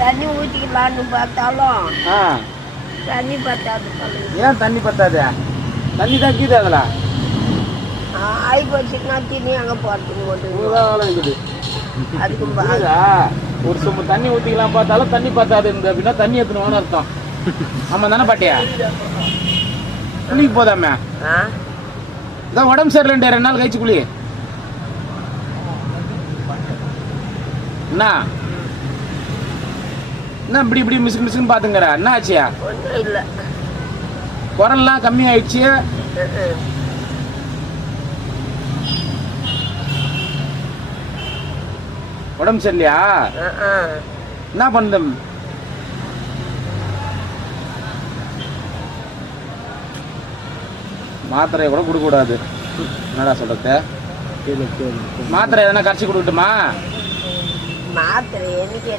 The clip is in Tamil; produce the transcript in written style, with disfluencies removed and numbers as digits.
தண்ணி ஊற்றிக்கலான்னு பார்த்தாலும் தண்ணி பத்தாது. ஏன் தண்ணி பத்தாது? தண்ணி தான் கீது அதில் ஆகி போச்சுன்னா தண்ணி அங்கே போகிறதுக்கு இருக்குது. அதுக்கு ஒரு சொம்பு தண்ணி ஊற்றிக்கலாம் பார்த்தாலும் தண்ணி பத்தாது அப்படின்னா தண்ணி எத்தணும்னு அர்த்தம். ஆமாம் தானே பாட்டியா? குளிக்கு போதாமே இதான் உடம்பு சரியில்லைண்டே 2 நாள் கழிச்சு குளி. என்ன இப்படி இப்படி மிஸ்க்கு மிஸ்க்குன்னு பாத்துங்கிற? என்ன ஆச்சியா? இல்லை, குரல்லாம் கம்மி ஆயிடுச்சு. உடம்பு சரியில்லையா? என்ன பண்ணுது? மாத்திரையை கூட கொடுக்க கூடாது. என்னடா சொல்றது? மாத்திரை எதனா கரைச்சி கொடுக்கட்டுமா? மாத்திரை எனக்கு